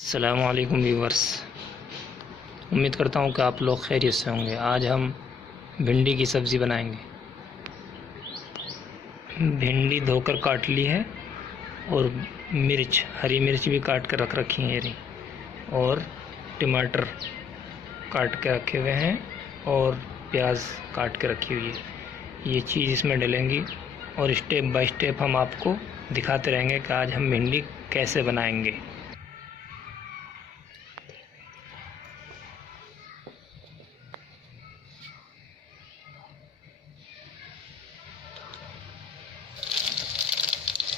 अस्सलामुअलैकुम व्यूवर्स। उम्मीद करता हूँ कि आप लोग खैरियत से होंगे। आज हम भिंडी की सब्ज़ी बनाएंगे। भिंडी धोकर काट ली है और हरी मिर्च भी काट कर रख रखी है ये रही, और टमाटर काट के रखे हुए हैं और प्याज काट के रखी हुई है। ये चीज़ इसमें डलेंगी और स्टेप बाय स्टेप हम आपको दिखाते रहेंगे कि आज हम भिंडी कैसे बनाएंगे।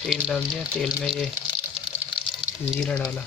तेल डाल दिया, तेल में ये जीरा डाला,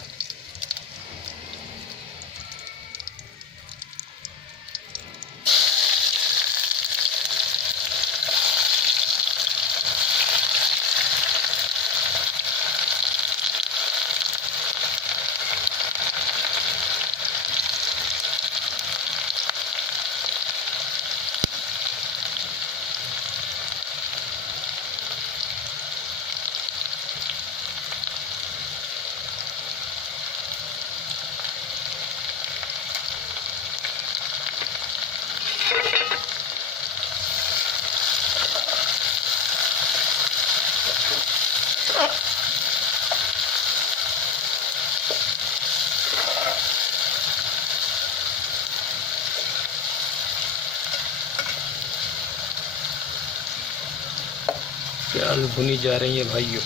प्याज भुनी जा रही है भाइयों।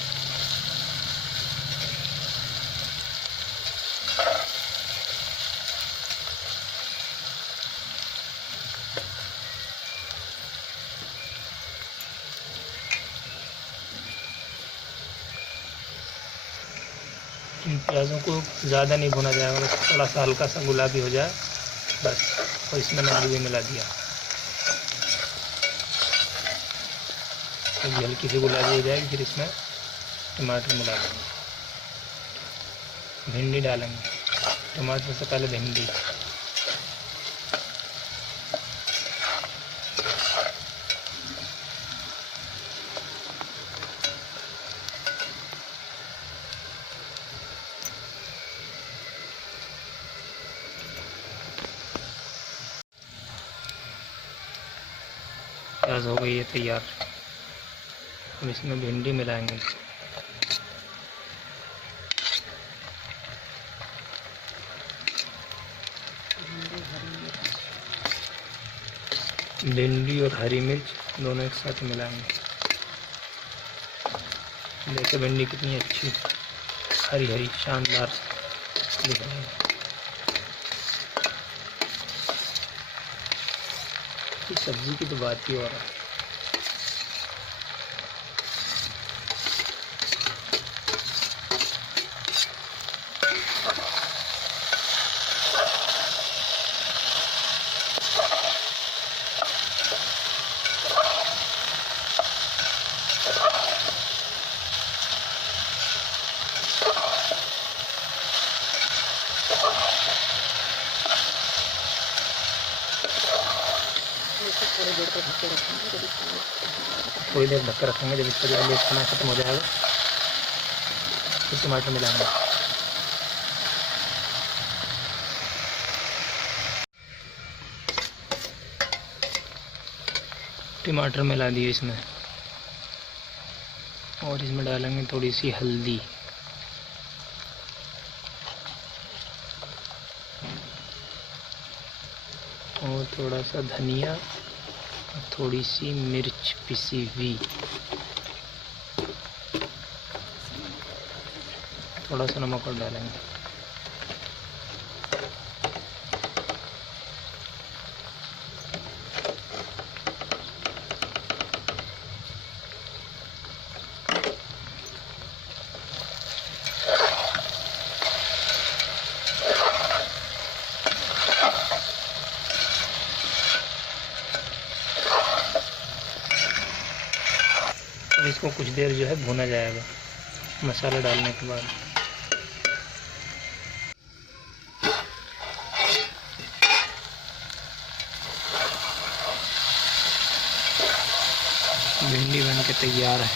इन प्याज़ों को ज़्यादा नहीं भुना जाएगा, बस थोड़ा सा हल्का सा गुलाबी हो जाए बस। और इसमें नमक भी मिला दिया, तो हल्की सी गुलाबी हो जाएगी। फिर इसमें टमाटर मिला देंगे, भिंडी डालेंगे। टमाटर से पहले भिंडी, प्याज हो गई है तैयार। अब इसमें भिंडी मिलाएंगे। भिंडी और हरी मिर्च दोनों एक साथ मिलाएंगे। देखिए भिंडी कितनी अच्छी हरी हरी शानदार दिख रही है। इस सब्ज़ी की तो बात ही हो रहा है। थोड़ी देर ढक कर रखेंगे। जब इसका जो खाना खत्म हो जाएगा फिर टमाटर मिलाएंगे। टमाटर मिला दिए इसमें, और इसमें डालेंगे थोड़ी सी हल्दी, और थोड़ा सा धनिया, थोड़ी सी मिर्च पिसी हुई, थोड़ा सा नमक और डालेंगे। और इसको कुछ देर जो है भुना जाएगा मसाला डालने के बाद। भिंडी बन के तैयार है।